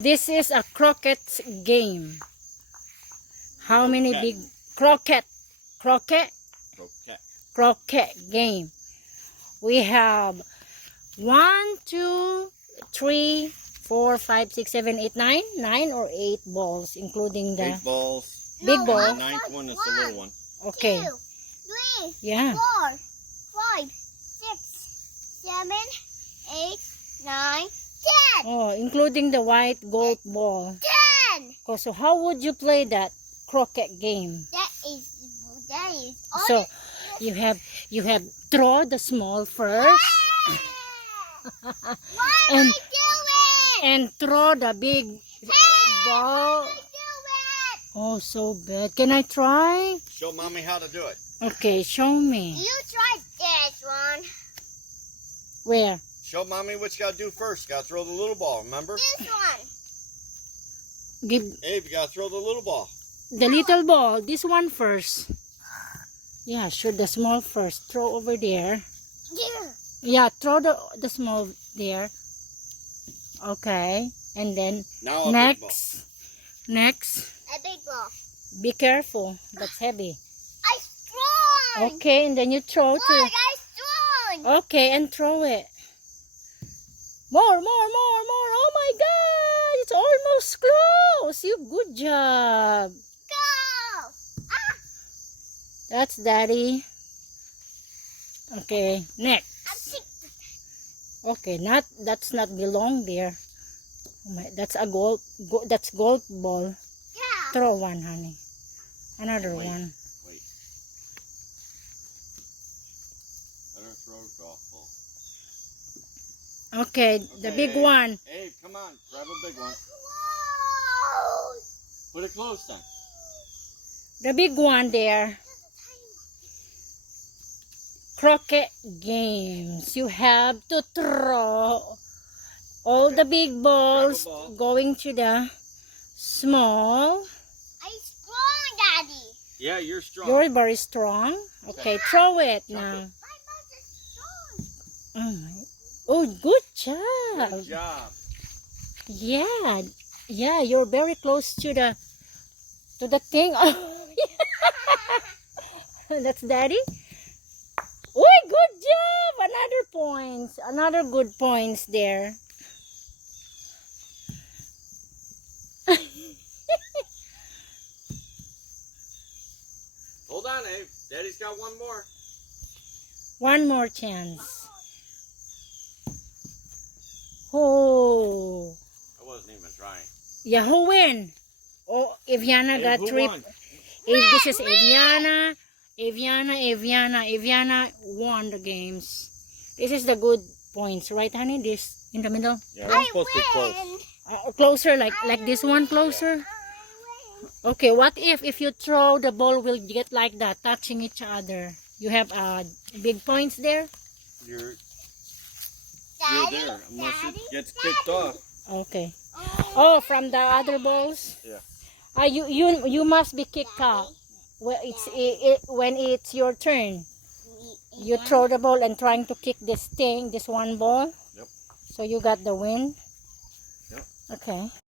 This is a croquet game. How many big croquet game? We have 1, 2, 3, 4, 5, 6, 7, 8, 9, 9 or 8 balls, including the 8 balls. big ball. And the ninth one is the little one. Okay. 2, 3, Yeah. 4, 5, 6, 7, 8, 9, 10. Oh, including the white golf ball. 10. Oh, so how would you play that croquet game? That is So you have throw the small first What am and I doing? and throw the big ball. Do it. Oh, so bad. Can I try? Show mommy how to do it. Okay, show me. You try this one. Where? Show mommy what you gotta do first. Gotta throw the little ball, remember? This one. Give Abe, you gotta throw the little ball. the little ball. This one first. Yeah, shoot the small first. Throw over there. Here. Yeah, throw the small there. Okay, and then Now a big ball. next. A big ball. Be careful. That's heavy. I strong. Okay, and then you throw Look, too. I strong. Okay, and throw it. More. Oh my God, it's almost close. You good job. Go. Ah, That's Daddy. Okay, next. I'm sick. Okay, that's not belong there. Oh my, that's a that's golf ball. Yeah. Throw one, honey. Another Wait. one. Wait. Better throw a golf ball. Okay, the Okay, big Abe. one. Abe, come on. Grab a big one. Whoa. Put it close then. The big one there. Croquet games. You have to throw all the big balls ball. going to the small. I'm strong, Daddy. Yeah, you're strong. You're very strong. Okay, throw it Jump now. My mouth is strong. Oh, my. Oh, good job. Good job. Yeah, you're very close to the thing. Oh, that's Daddy. Oh, good job. Another points. Another good points there. Hold on, Abe. Daddy's got one more. One more chance. Oh, I wasn't even trying. yeah, who win? Oh, Eviana Abe, got who 3. won? If this is Eviana won the games. This is the good points, right, honey? This in the middle. Yeah, we're supposed to be close. Closer, like this one, closer. Okay, what if you throw the ball will get like that, touching each other? You have big points there. You're Daddy, there. Unless Daddy, it gets kicked off. Okay. Oh, from the other balls. Yeah. You must be kicked out. Well, when it's your turn. You throw the ball and trying to kick this one ball. Yep. So you got the win. Yep. Okay.